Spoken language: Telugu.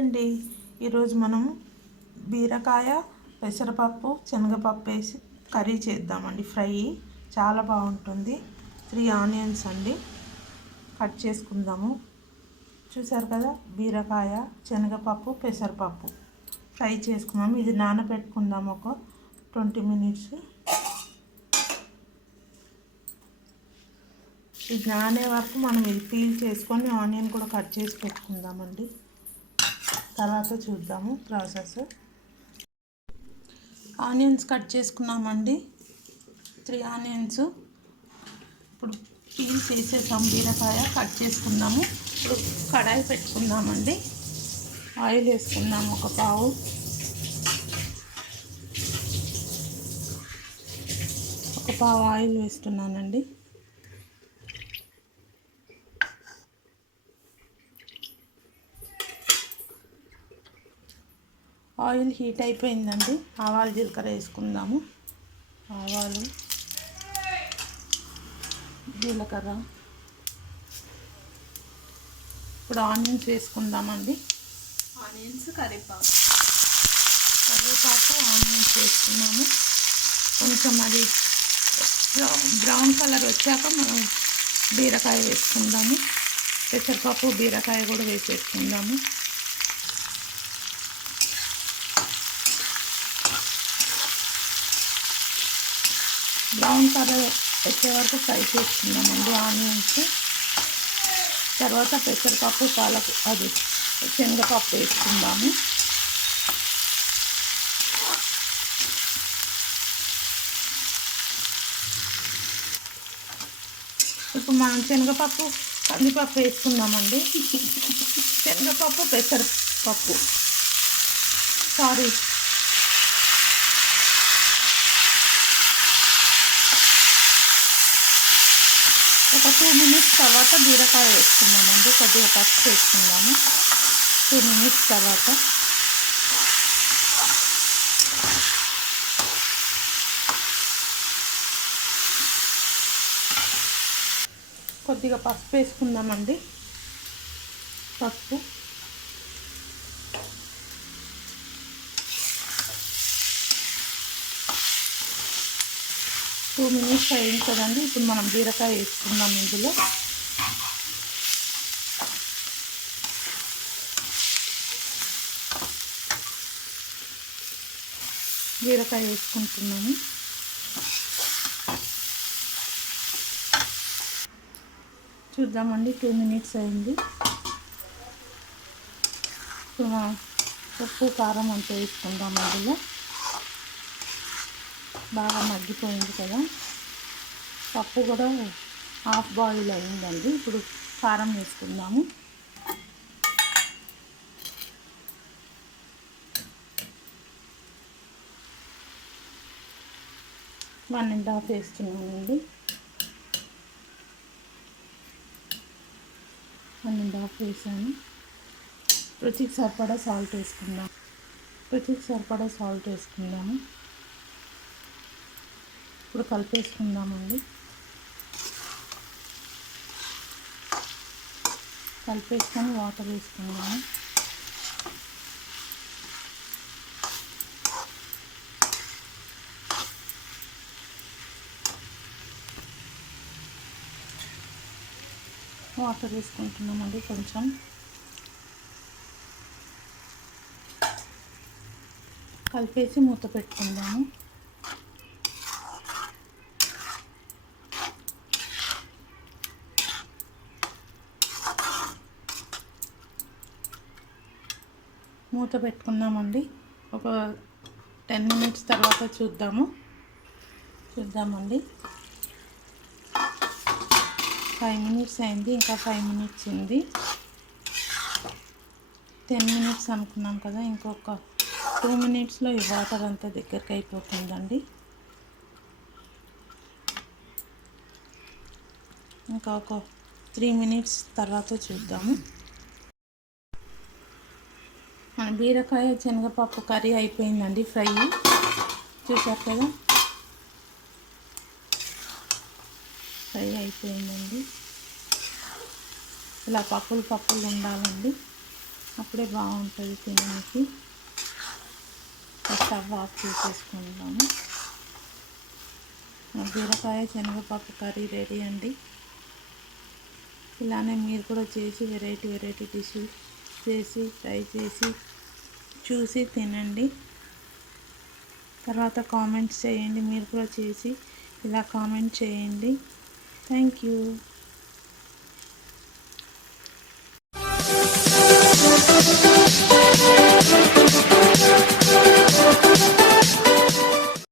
అండి. ఈరోజు మనం బీరకాయ పెసరపప్పు శనగపప్పు వేసి కర్రీ చేద్దామండి. ఫ్రై చాలా బాగుంటుంది. 3 ఆనియన్స్ అండి కట్ చేసుకుందాము. చూసారు కదా, బీరకాయ శనగపప్పు పెసరపప్పు ఫ్రై చేసుకున్నాము. ఇది నానబెట్టుకుందాము ఒక 20 మినిట్స్. ఇది నానే వరకు మనం ఇది పీల్ చేసుకొని ఆనియన్ కూడా కట్ చేసి పెట్టుకుందామండి. తర్వాత చూద్దాము ప్రాసెస్. ఆనియన్స్ కట్ చేసుకున్నామండి, 3 ఆనియన్స్. ఇప్పుడు పీల్ చేసేసాం, బీరకాయ కట్ చేసుకుందాము. ఇప్పుడు కడాయి పెట్టుకుందామండి. ఆయిల్ వేసుకుందాము, ఒక పావు. ఆయిల్ వేస్తున్నానండి. ఆయిల్ హీట్ అయిపోయిందండి. ఆవాలు జీలకర్ర వేసుకుందాము. ఆవాలు జీలకర్ర. ఇప్పుడు ఆనియన్స్ వేసుకుందామండి. కరివేపాకు ఆనియన్స్ వేసుకున్నాము. కొంచెం అది బ్రౌన్ కలర్ వచ్చాక మనం బీరకాయ వేసుకుందాము. పెసరపప్పు బీరకాయ కూడా వేసేసుకుందాము. బ్రౌన్ కలర్ వచ్చే వరకు ఫ్రై చేసుకుందామండి ఆనియన్స్. తర్వాత పెసరపప్పు అది శనగపప్పు వేసుకుందాము. ఇప్పుడు మనం శనగపప్పు కందిపప్పు వేసుకుందామండి. శనగపప్పు పెసరపప్పు ఒక 2 మినిట్స్ తర్వాత బీరకాయ వేసుకుందామండి. కొద్దిగా పసుపు వేసుకుందాము. 2 మినిట్స్ తర్వాత కొద్దిగా పసుపు వేసుకుందామండి. పసుపు 2 మినిట్స్ అయింది కదండి. ఇప్పుడు మనం బీరకాయ వేసుకుందాం. ఇందులో బీరకాయ వేసుకుంటున్నాము. చూద్దామండి, 2 మినిట్స్ అయింది. ఇప్పుడు మనం ఉప్పు కారం అంతా వేసుకుందాం. అందులో బాగా మగ్గిపోయింది కదా, పప్పు కూడా హాఫ్ బాయిల్ అయిందండి. ఇప్పుడు కారం వేసుకుందాము. వన్ అండ్ హాఫ్ వేస్తున్నానండి. 1.5 వేసాను. రుచికి సరిపడా సాల్ట్ వేసుకుందాము. ఇప్పుడు కలిపేసుకుందామండి. కలిపేసుకొని వాటర్ వేసుకుందాము. వాటర్ వేసుకుంటున్నామండి. కొంచెం కలిపేసి మూత పెట్టుకుందాము. మూత పెట్టుకుందామండి. ఒక 10 మినిట్స్ తర్వాత చూద్దామండి. 5 మినిట్స్ అయింది. ఇంకా 5 మినిట్స్ ఉంది. 10 మినిట్స్ అనుకున్నాం కదా, ఇంకొక 2 మినిట్స్లో ఈ వాటర్ అంతా దగ్గరికి అయిపోతుందండి. ఇంకా ఒక 3 మినిట్స్ తర్వాత చూద్దాము. మన బీరకాయ శనగపప్పు కర్రీ అయిపోయిందండి. ఫ్రై చూసారు కదా, ఫ్రై అయిపోయిందండి. ఇలా పప్పులు ఉండాలండి. అప్పుడే బాగుంటుంది తినడానికి. స్టవ్ ఆఫ్ చేసేసుకుందాము. బీరకాయ శనగపప్పు కర్రీ రెడీ అండి. ఇలానే మీరు కూడా చేసి వెరైటీ డిష్ చేసి ట్రై చేసి చూసి తినండి. తర్వాత కామెంట్స్ చేయండి. మీరు కూడా చేసి ఇలా కామెంట్ చేయండి. Thank you.